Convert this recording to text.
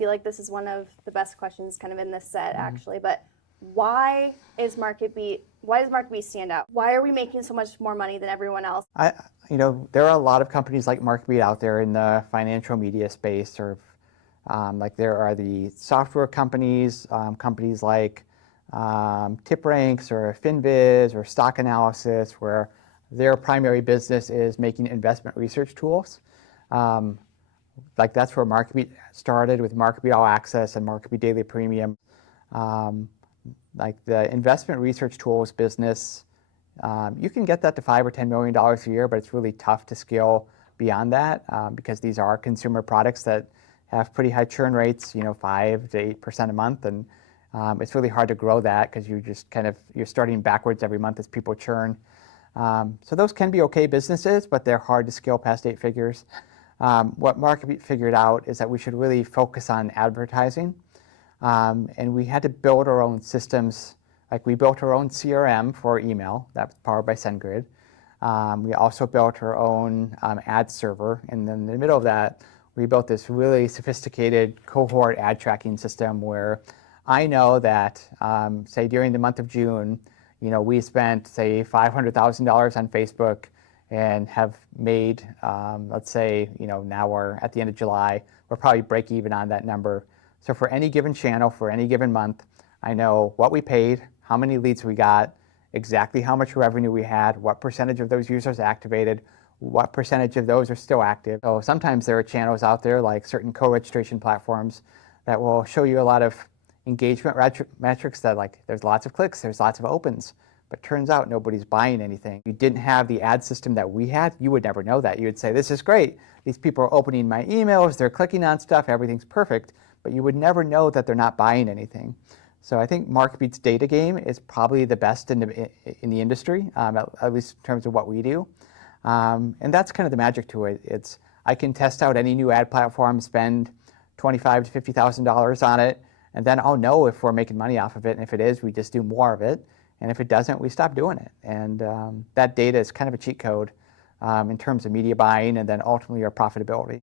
feel like this is one of the best questions kind of in this set, actually, but why does MarketBeat stand out? Why are we making so much more money than everyone else? There are a lot of companies like MarketBeat out there in the financial media space, or like there are the software companies, companies like TipRanks or FinViz or Stock Analysis, where their primary business is making investment research tools. Like that's where MarketBeat started with MarketBeat All Access and MarketBeat Daily Premium. Like the investment research tools business, you can get that to $5 or $10 million a year, but it's really tough to scale beyond that because these are consumer products that have pretty high churn rates, 5 to 8% a month, and it's really hard to grow that because you're starting backwards every month as people churn. So those can be okay businesses, but they're hard to scale past 8 figures. What MarketBeat figured out is that we should really focus on advertising. And we had to build our own systems. Like we built our own CRM for email that was powered by SendGrid. We also built our own ad server. And then in the middle of that, we built this really sophisticated cohort ad tracking system where I know that, say, during the month of June, we spent, say, $500,000 on Facebook and have made, let's say, now we're at the end of July, we're probably break even on that number. So for any given channel, for any given month, I know what we paid, how many leads we got, exactly how much revenue we had, what percentage of those users activated, what percentage of those are still active. So sometimes there are channels out there like certain co-registration platforms that will show you a lot of engagement metrics that like there's lots of clicks, there's lots of opens, but turns out nobody's buying anything. If you didn't have the ad system that we had, you would never know that. You would say, this is great. These people are opening my emails, they're clicking on stuff, everything's perfect, but you would never know that they're not buying anything. So I think MarketBeat's data game is probably the best in the industry, at least in terms of what we do. And that's kind of the magic to it. I can test out any new ad platform, spend $25,000 to $50,000 on it, and then I'll know if we're making money off of it. And if it is, we just do more of it. And if it doesn't, we stop doing it. And that data is kind of a cheat code in terms of media buying and then ultimately our profitability.